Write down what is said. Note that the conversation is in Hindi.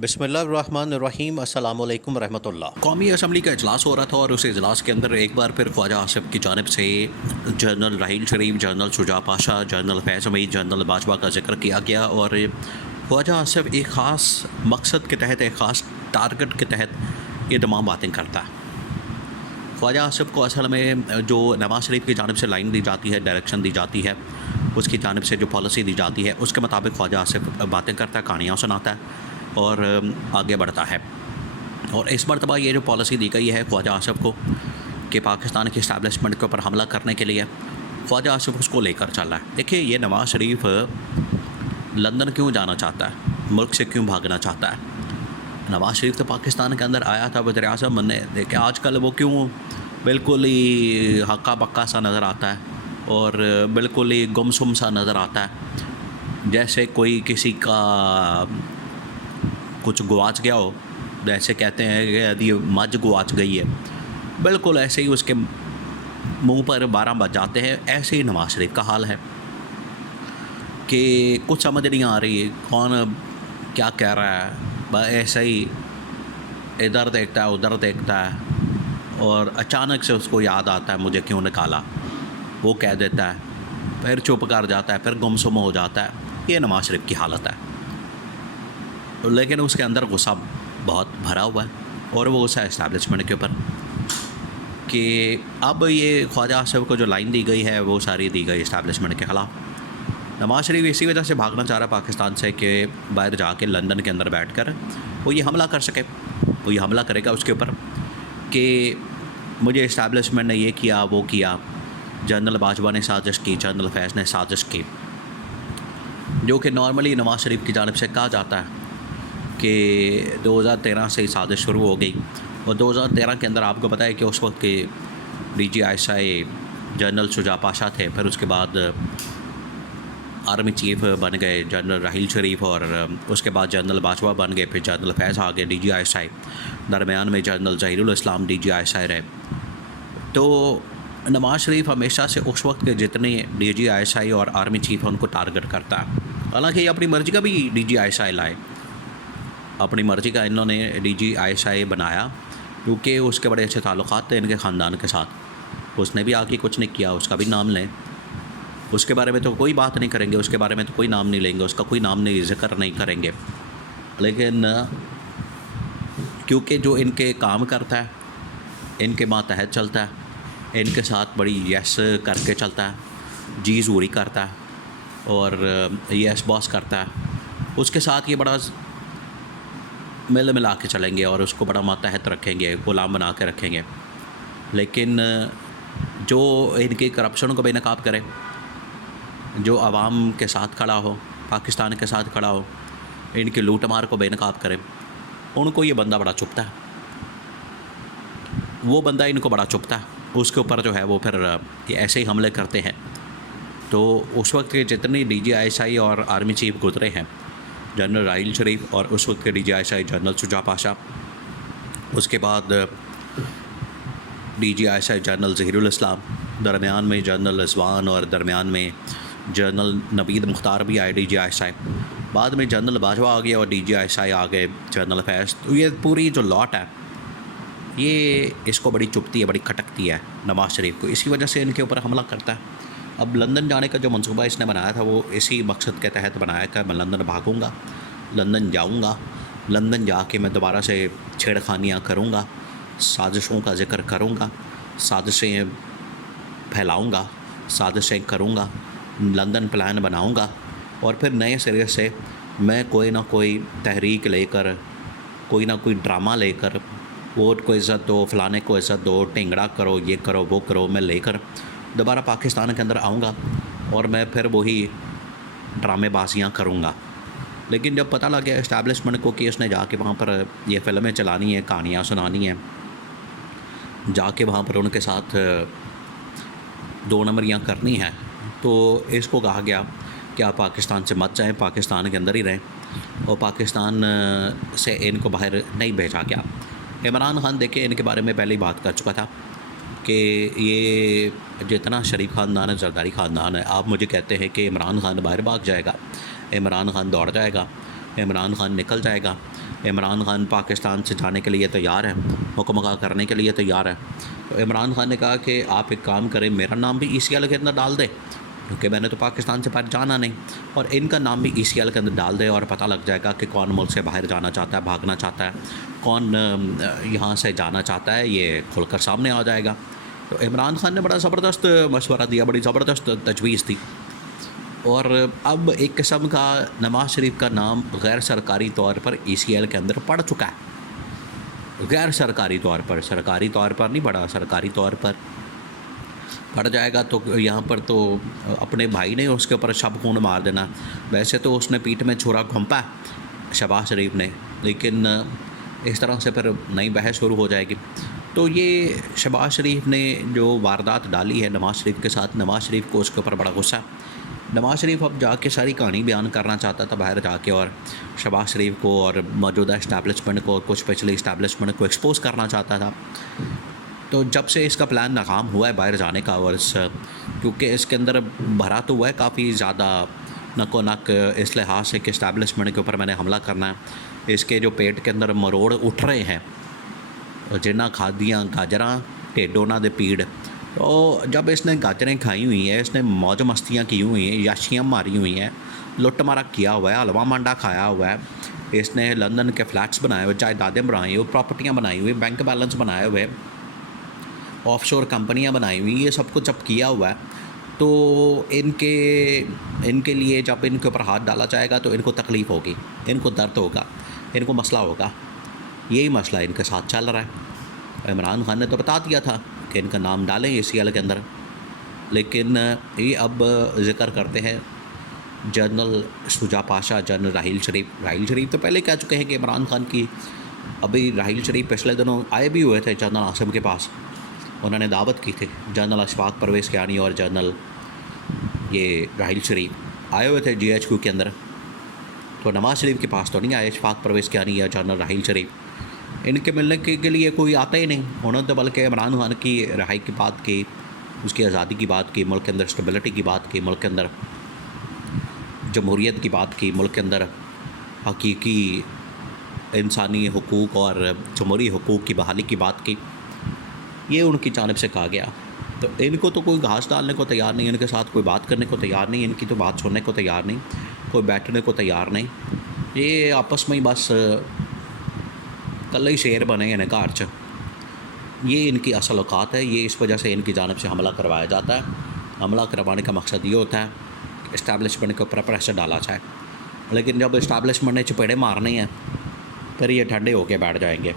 बिस्मिल्लाहिर्रहमानिर्रहीम अस्सलामु अलैकुम रहमतुल्लाह। कौमी असम्बली का इजलास हो रहा था और उस इजलास के अंदर एक बार फिर ख्वाजा आसिफ की जानिब से जनरल राहील शरीफ, जनरल शुजा पाशा, जनरल फैज़ हमीद, जनरल बाजवा का जिक्र किया गया और ख्वाजा आसिफ एक ख़ास मकसद के तहत, एक ख़ास टारगेट के तहत ये तमाम बातें करता है। ख्वाजा आसिफ को असल में जो नवाज़ शरीफ की जानिब से लाइन दी जाती है, डायरेक्शन दी जाती है, उसकी जानिब से जो पॉलिसी दी जाती है, उसके मुताबिक ख्वाजा आसिफ बातें करता है, कहानियाँ सुनाता है और आगे बढ़ता है। और इस मरतबा ये जो पॉलिसी दी गई है ख्वाजा आसिफ को कि पाकिस्तान की इस्टेब्लिशमेंट के ऊपर हमला करने के लिए, ख्वाजा आसिफ उसको लेकर चल रहा है। देखिए, ये नवाज़ शरीफ लंदन क्यों जाना चाहता है, मुल्क से क्यों भागना चाहता है? नवाज़ शरीफ तो पाकिस्तान के अंदर आया था वज़ीर आज़म बनने। देखिए आजकल वो क्यों बिल्कुल ही हक्का बक्का सा नज़र आता है और बिल्कुल ही गुमसुम सा नज़र आता है, जैसे कोई किसी का कुछ गुआच गया हो। जैसे कहते हैं कि यदि मझ गुआच गई है, बिल्कुल ऐसे ही उसके मुंह पर 12 बज जाते हैं। ऐसे ही नवाज़ शरीफ का हाल है कि कुछ समझ नहीं आ रही कौन क्या कह रहा है। बस ऐसे ही इधर देखता है, उधर देखता है और अचानक से उसको याद आता है मुझे क्यों निकाला, वो कह देता है, फिर चुप कर जाता है, फिर गुमसुम हो जाता है। ये नवाज़ शरीफ की हालत है। लेकिन उसके अंदर गुस्सा बहुत भरा हुआ है और वो गुस्सा इस्टेब्लिशमेंट के ऊपर कि अब ये ख्वाजा आसिफ को जो लाइन दी गई है वो सारी दी गई इस्टेब्लिशमेंट के ख़िलाफ़। नवाज़ शरीफ इसी वजह से भागना चाह रहा है पाकिस्तान से कि बाहर जाके लंदन के अंदर बैठकर वो ये हमला कर सके। वो ये हमला करेगा उसके ऊपर कि मुझे इस्टेब्लिशमेंट ने ये किया, वो किया, जनरल बाजवा ने साजिश की, जनरल फैज़ ने साजिश की, जो कि नॉर्मली नवाज़ शरीफ की जानिब से कहा जाता है कि 2013 से साजिश शुरू हो गई। और 2013 के अंदर आपको पता है कि उस वक्त के DGI जनरल शुजा पाशा थे, फिर उसके बाद आर्मी चीफ बन गए जनरल राहील शरीफ और उसके बाद जनरल बाजवा बन गए, फिर जनरल फैज़ आ गए DGI। दरमियान में जनरल ज़हीरुल इस्लाम DGI रहे। तो नवाज़ शरीफ हमेशा से उस वक्त के जितने DGI और आर्मी चीफ उनको टारगेट करता है। हालांकि अपनी मर्ज़ी का भी DGI लाए, अपनी मर्ज़ी का इन्होंने DGI बनाया क्योंकि उसके बड़े अच्छे ताल्लुक़ात थे इनके ख़ानदान के साथ। उसने भी आके कुछ नहीं किया, उसका भी नाम लें, उसके बारे में तो कोई बात नहीं करेंगे, उसके बारे में तो कोई नाम नहीं लेंगे, उसका कोई नाम नहीं, ज़िक्र नहीं करेंगे। लेकिन क्योंकि जो इनके काम करता है, इनके मातहत चलता है, इनके साथ बड़ी यस करके चलता है, जी ज़ूरी करता है और यस बॉस करता है, उसके साथ ये बड़ा मिल मिला के चलेंगे और उसको बड़ा मातहत रखेंगे, ग़ुलाम बना के रखेंगे। लेकिन जो इनकी करप्शन को बेनकाब करे, जो आवाम के साथ खड़ा हो, पाकिस्तान के साथ खड़ा हो, इनकी लूट मार को बेनकाब करे, उनको ये बंदा बड़ा चुभता है। वो बंदा इनको बड़ा चुभता है, उसके ऊपर जो है वो फिर ये ऐसे ही हमले करते हैं। तो उस वक्त के जितने DGI और आर्मी चीफ गुजरे हैं, जनरल राहील शरीफ और उस वक्त के DGI जनरल शुजा पाशा, उसके बाद DGI जनरल ज़हीरुल इस्लाम, दरमियान में जनरल रिज़वान और दरमियान में जनरल नवीद मुख्तार भी आए DGI। बाद में जनरल बाजवा आ गया और DGI आ गए जनरल फैज़। तो ये पूरी जो लॉट है ये इसको बड़ी चुभती है, बड़ी खटकती है नवाज़ शरीफ को, इसी वजह से इनके ऊपर हमला करता है। अब लंदन जाने का जो मंसूबा इसने बनाया था वो इसी मकसद के तहत बनाया कि मैं लंदन भागूँगा, लंदन जाऊँगा, लंदन जाके मैं दोबारा से छेड़खानियाँ करूँगा, साजिशों का जिक्र करूँगा, साजिशें फैलाऊँगा, साजिशें करूँगा, लंदन प्लान बनाऊँगा और फिर नए सिरे से मैं कोई ना कोई तहरीक लेकर, कोई ना कोई ड्रामा लेकर, वोट को इज़्ज़त दो, फ़लाने को इज़्ज़त दो, टिंगड़ा करो, ये करो, वो करो, मैं लेकर दोबारा पाकिस्तान के अंदर आऊँगा और मैं फिर वही ड्रामेबाजियाँ करूँगा। लेकिन जब पता लग गया इस्टेब्लिशमेंट को कि उसने जाके वहाँ पर ये फ़िल्में चलानी है, कहानियाँ सुनानी हैं, जाके वहाँ पर उनके साथ 2 नंबरियाँ करनी हैं, तो इसको कहा गया कि आप पाकिस्तान से मत जाएँ, पाकिस्तान के अंदर ही रहें और पाकिस्तान से इनको बाहर नहीं भेजा गया। इमरान खान देखिए इनके बारे में पहले ही बात कर चुका था कि ये जितना शरीफ ख़ानदान है, जरदारी ख़ानदान है। आप मुझे कहते हैं कि इमरान खान बाहर भाग जाएगा, इमरान खान दौड़ जाएगा, इमरान खान निकल जाएगा, इमरान खान पाकिस्तान से जाने के लिए तैयार है, हुक्म करने के लिए तैयार है। तो इमरान खान ने कहा कि आप एक काम करें, मेरा नाम भी ECL के अंदर डाल दें, क्योंकि मैंने तो पाकिस्तान से बाहर जाना नहीं, और इनका नाम भी ECL के अंदर डाल दे, और पता लग जाएगा कि कौन मुल्क से बाहर जाना चाहता है, भागना चाहता है, कौन यहाँ से जाना चाहता है, ये खुलकर सामने आ जाएगा। तो इमरान खान ने बड़ा ज़बरदस्त मशवरा दिया, बड़ी ज़बरदस्त तजवीज़ दी। और अब एक किस्म का नवाज़ शरीफ का नाम गैर सरकारी तौर पर ECL के अंदर पड़ चुका है। गैर सरकारी तौर पर नहीं पड़ा, सरकारी तौर पर पड़ जाएगा। तो यहाँ पर तो अपने भाई ने उसके ऊपर शब खून मार देना। वैसे तो उसने पीठ में छुरा घोंपा शहबाज शरीफ ने, लेकिन इस तरह से फिर नई बहस शुरू हो जाएगी। तो ये शहबाज शरीफ ने जो वारदात डाली है नवाज़ शरीफ के साथ, नवाज़ शरीफ को उसके ऊपर बड़ा गुस्सा। नवाज़ शरीफ अब जाके सारी कहानी बयान करना चाहता था बाहर जाके, और शहबाज शरीफ को और मौजूदा इस्टेब्लिशमेंट को, कुछ पिछले इस्टेब्लिशमेंट को एक्सपोज़ करना चाहता था। तो जब से इसका प्लान नाकाम हुआ है बाहर जाने का, और क्योंकि इसके अंदर भरा तो हुआ है काफ़ी ज़्यादा नको नक, इस लिहाज से कि इस्टेब्लिशमेंट के ऊपर मैंने हमला करना है, इसके जो पेट के अंदर मरोड़ उठ रहे हैं, जिन्ना खादियाँ गाजरां ढिड उन्हां दे पीड़। तो जब इसने गाजरें खाई हुई हैं, इसने मौज मस्तियाँ की हुई हैं, याशियाँ मारी हुई हैं, लुट मारा किया हुआ है, हलवा मांडा खाया हुआ है, इसने लंदन के फ्लैट्स बनाए हुए, जायदादें बनाई हुई, प्रॉपर्टियाँ बनाई हुई, बैंक बैलेंस बनाए हुए, ऑफशोर कंपनियां बनाई हुई, ये सब कुछ जब किया हुआ है, तो इनके लिए जब इनके ऊपर हाथ डाला जाएगा तो इनको तकलीफ़ होगी, इनको दर्द होगा, इनको मसला होगा। यही मसला इनके साथ चल रहा है। इमरान खान ने तो बता दिया था कि इनका नाम डालें ECL के अंदर, लेकिन ये अब ज़िक्र करते हैं जनरल शुजा पाशा, जनरल राहील शरीफ तो पहले कह चुके हैं कि इमरान खान की, अभी राहील शरीफ पिछले दिनों आए भी हुए थे जनरल आसिम के पास, उन्होंने दावत की थी, जनरल अशफाक परवेज़ कियानी और जनरल ये राहील शरीफ आए हुए थे GHQ के अंदर। तो नवाज़ शरीफ के पास तो नहीं आए अशफाक परवेज़ कियानी या जनरल राहील शरीफ, इनके मिलने के लिए कोई आता ही नहीं। उन्होंने तो बल्कि इमरान खान की रिहाई की बात की, उसकी आज़ादी की बात की, मुल्क के अंदर स्टेबिलिटी की बात की, मुल्क के अंदर जमहूरियत की बात की, मुल्क के अंदर हकीकी इंसानी हुकूक और जमहूरी हुकूक की बहाली की बात की। ये उनकी जानिब से कहा गया। तो इनको तो कोई घास डालने को तैयार नहीं, इनके साथ कोई बात करने को तैयार नहीं, इनकी तो बात सुनने को तैयार नहीं, कोई बैठने को तैयार नहीं। ये आपस में ही बस कल ही शेर बने हैं घर च। ये इनकी असल औकात है, ये इस वजह से इनकी जानिब से हमला करवाया जाता है। हमला करवाने का मकसद ये होता है इस्टेब्लिशमेंट के ऊपर प्रेशर डाला जाए, लेकिन जब इस्टेब्लिशमेंट ने चपेड़े मारने हैं फिर ये ठंडे होके बैठ जाएंगे।